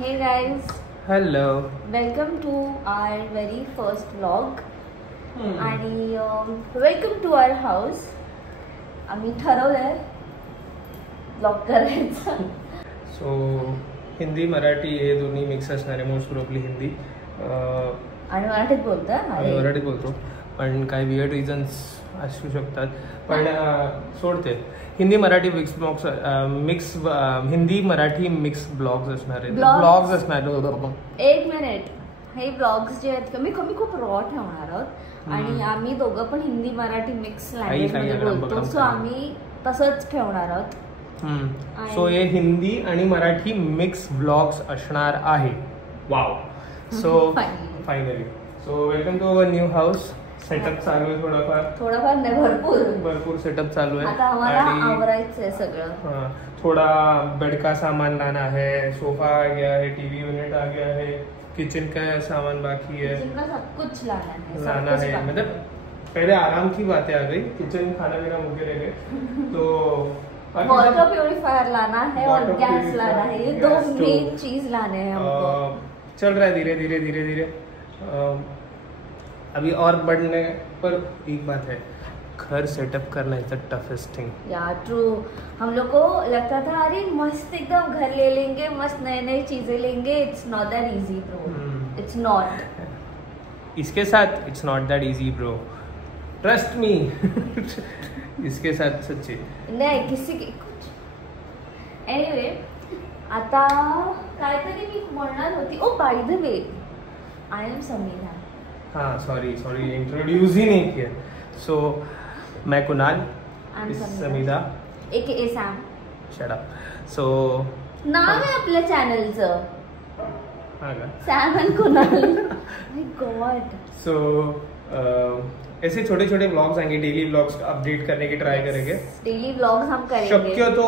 Hey guys, Hello. welcome to our very first vlog आणि welcome to our house. आम्ही ठरवलंय blog करायचं. So Hindi Marathi हे दोन्ही मिक्स असणारे, मोस्ट प्रोबब्ली हिंदी आणि मराठीत बोलतोय. आम्ही मराठीत बोलतो, पण काही वियर्ड रिझन्स असू शकतात. पण सोडते Hindi Marathi mix Hindi Marathi mix blogs असणार आहेत. ब्लॉग्स असणार. एक मिनिट, हे ब्लॉग्स जे आहेत मी खूप रॉ ठेवणार आहोत आणि आम्ही दोघं पण हिंदी मराठी मिक्स लँग्वेज मध्ये बोलतो, सो आम्ही तसंच ठेवणार आहोत. सो हे हिंदी आणि मराठी मिक्स ब्लॉग्स असणार आहे. Wow. So finally so welcome to our new house. Setup चालू आहे थोडाफार नाही, भरपूर सेटअप चालू है. आता आम्हाला आवरायचंय सगळं. थोड़ा बेड का सामान लाना है, सोफा आ गया है, टीवी यूनिट आ गया है, किचन का सामान बाकी है, किचन का सब कुछ लाना है. मतलब पहले आराम की बातें आ गई, किचन खाना पीना मुझे रह गए. तो वाटर प्योरीफायर लाना है और गैस लाना है, ये दो मेन चीज लाने हैं हमको. चल रहा है धीरे धीरे. अभी और बढ़ने पर एक बात है, घर सेटअप करना इज द टफेस्ट थिंग. या ट्रू. हम लोग को लगता था अरे मस्त एकदम घर ले लेंगे, मस्त नए चीजें लेंगे. It's not that easy bro. It's not. इसके साथ it's not that easy bro, trust me. इसके साथ सच्ची नाही किसी के कुछ. एनीवे, आता काहीतरी मी बोलणार होती. Oh by the way, I am Samira. हाँ सॉरी इंट्रोड्यूस ही नहीं किया. सो मैं Kunal, Samira AKA Sam. Shut up. So नाव आहे आपल्या चॅनलचं, हाँ का Sam and Kunal. My god. So ऐसे छोटे छोटे ब्लॉग्स आएंगे, डेली ब्लॉग्स अपडेट करने की ट्राय करेंगे. डेली ब्लॉग्स हम करेंगे. शक्यतो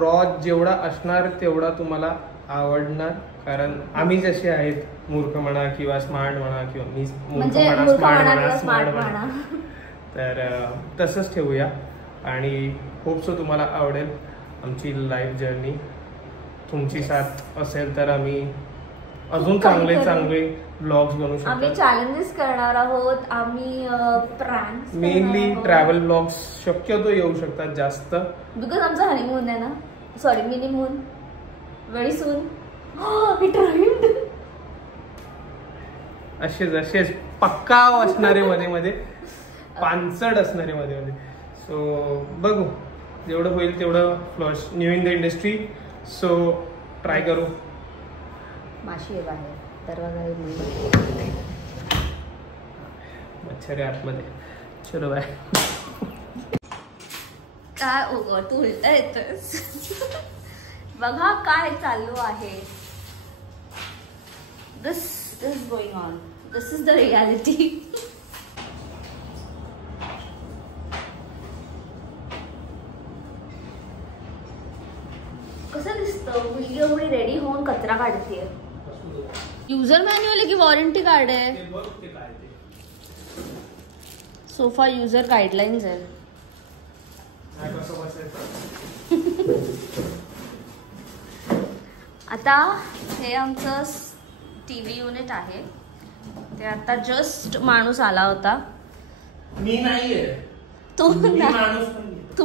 रॉ जेवढा असणार तेवढा तुम्हाला आवडणार, कारण आम्ही जसे आहेत, मूर्ख म्हणा किंवा स्मार्ट म्हणा, किंवा मी मूर्ख म्हणा स्मार्ट म्हणा, तर तसंच ठेवूया. आणि होप सो तुम्हाला आवडेल आमची लाईफ जर्नी. तुमची साथ असेल तर आम्ही अजून चांगले ब्लॉग्स बनवू शकतो. आम्ही चॅलेंजेस करणार आहोत. आम्ही प्रँक्स, मेनली ट्रॅव्हल ब्लॉग्स शक्यतो येऊ शकतात जास्त, बिकॉज आमचा हनीमून आहे ना. Sorry, minimoon very soon. It right. असेच पक्का असणारे मध्ये पानसड असणारे मध्ये. सो बघू, जेवढं होईल तेवढं flash new in the industry. So try करू. माशी आहे बाहेर, दरवाजा मच्छर आहे आतमध्ये. चलो बाय. काय ओगो तू उलटा येतोस. बघा काय चालू आहे. This is going on. This is the reality. कसं दिसतं मुलगी एवढी रेडी होऊन कचरा काढते. युजर मॅन्युअल आहे की वॉरंटी कार्ड आहे? सोफा युजर गाईडलाईन्स आहे. आता हे आमचं टीव्ही युनिट आहे. ते आता जस्ट माणूस आला होता. मी नाहीये. तू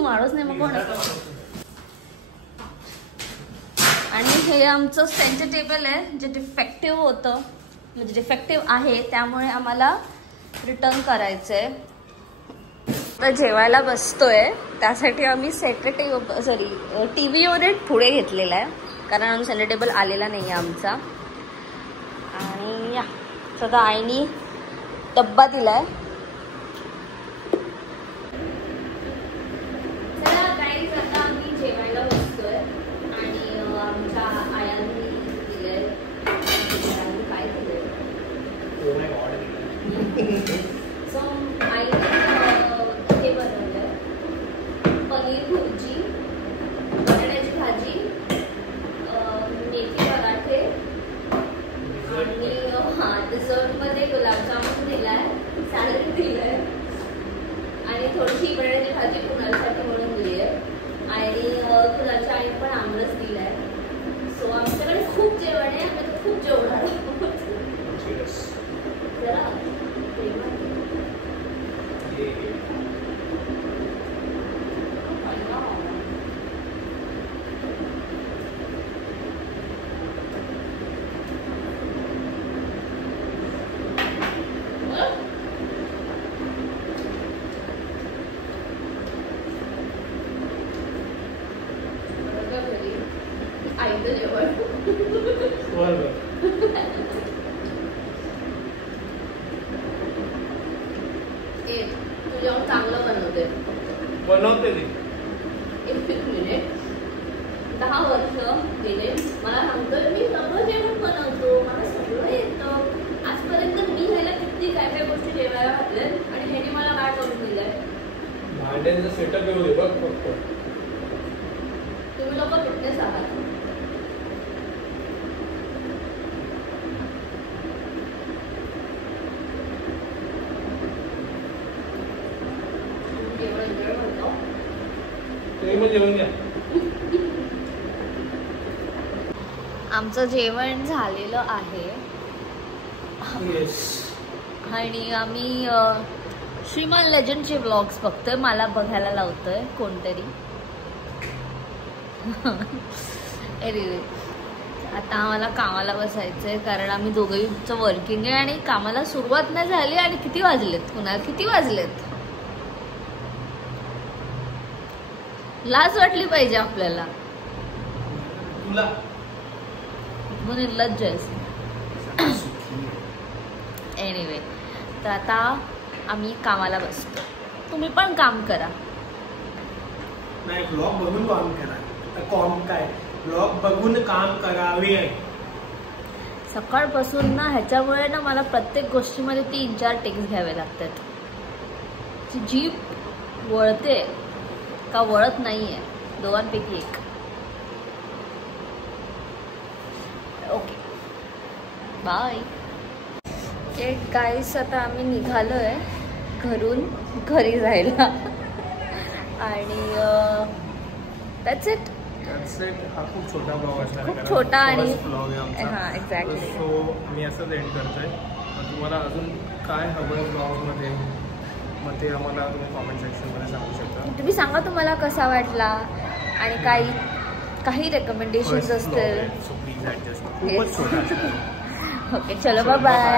माणूस नाही, मग कोण? आणि हे आमचं सेंटर टेबल आहे जे डिफेक्टिव्ह होतं, म्हणजे डिफेक्टिव्ह आहे, त्यामुळे आम्हाला रिटर्न करायचंय. तर जेवायला बसतोय त्यासाठी आम्ही टीव्ही युनिट पुढे घेतलेला आहे, कारण आम्ही सेंटर टेबल आलेला नाही आहे आमचा. आणि या सध्या आईनी डब्बा दिलाय. आता आम्ही जेवायला बसतोय आणि आमच्या आयांनी दिलंय. काय दिलंय? सो आईने हे बनवलंय, पनीर भुर्जी, बटाट्याची भाजी, मेथी पराठे आणि डिझर्ट मध्ये गुलाबजामुन दिलाय. सॅलड सांगितलं जेवण. तू जेवण चांगलं बनवते ती. एक मिनिट, 10 वर्ष गेले मला सांगतोय मी सगळं जेवण बनवतो, मला सगळं येतं. आजपर्यंत मी ह्याला किती काय काय गोष्टी जेवायला घातल्या आणि ह्याने मला काय करून दिलंय. भांड्यांचं सेटअप येऊ दे बघ फक्त. तुम्ही लोक फिटनेस आहात. जेवण घ्या. आमचं जेवण झालेलं आहे आणि आम्ही श्रीमान लेजंडचे व्लॉग्स बघतोय. मला बघायला लावतोय कोणतरी. आता आम्हाला कामाला बसायचंय कारण आम्ही दोघंचं वर्किंग आहे आणि कामाला सुरुवात नाही झाली. आणि किती वाजलेत, कुणाला किती वाजलेत. लाज वाटली पाहिजे आपल्याला. तुला निर्लज्ज आहेस. एनिवे, तर आता आम्ही कामाला बसतो. तुम्ही पण काम करा. नाही, ब्लॉग बघून काम करा. काय ब्लॉग बघून काम करावे. सकाळपासून ना ह्याच्यामुळे ना मला प्रत्येक गोष्टीमध्ये 3-4 टेक्स घ्यावे लागतात. ती जीभ वळते का वळत नाहीये, दोघांपैकी एक. Okay, bye. ओके गाईस, आता आम्ही निघालोय घरून घरी जायला आणि दॅट्स इट. हा खूप छोटा ब्लॉग असणार, खूप छोटा आणि ब्लॉग आहे आमचा. हां, एक्झॅक्टली. सो मी असंच एंड करतोय. तुम्हाला अजून काय हवं ब्लॉगमध्ये मग ते आम्हाला तुम्ही कॉमेंट सेक्शनमध्ये सांगू शकता. तुम्ही सांगा तुम्हाला कसा वाटला आणि काही रेकमेंडेशन्स असतील. So please adjust. खूपच छोटा. ओके, चलो बाय बाय.